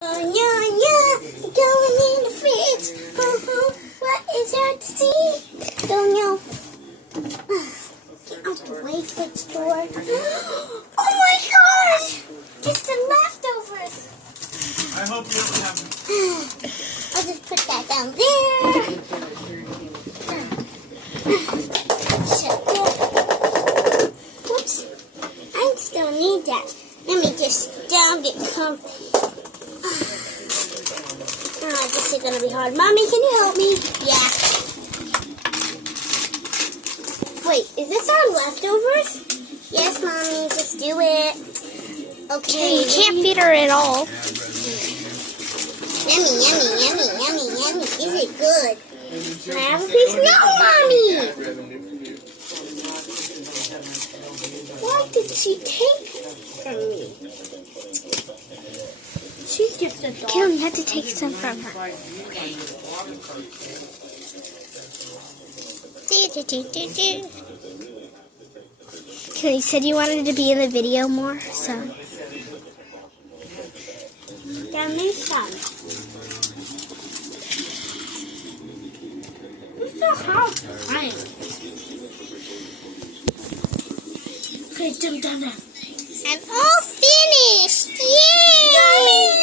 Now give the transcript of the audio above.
Going in the fridge. What is there to see? Don't know. Get out the way, fridge door. Oh my gosh! It's the leftovers. I hope you don't have. I'll just put that down there. Whoops. I still need that. Let me just dump it. This is gonna be hard. Mommy, can you help me? Yeah. Wait, is this our leftovers? Yes, Mommy, just do it. Okay. You can't feed her at all. Yummy, yummy, yummy, yummy, yummy. Is it good? Can I have a piece? No, Mommy! What did she take from me? She's just a dog. Kim, you have to take some from her. Okay. Kim, you said you wanted to be in the video more, so. That makes sense. It's so hard to find. Okay, done. I'm all finished! Yay! Yummy!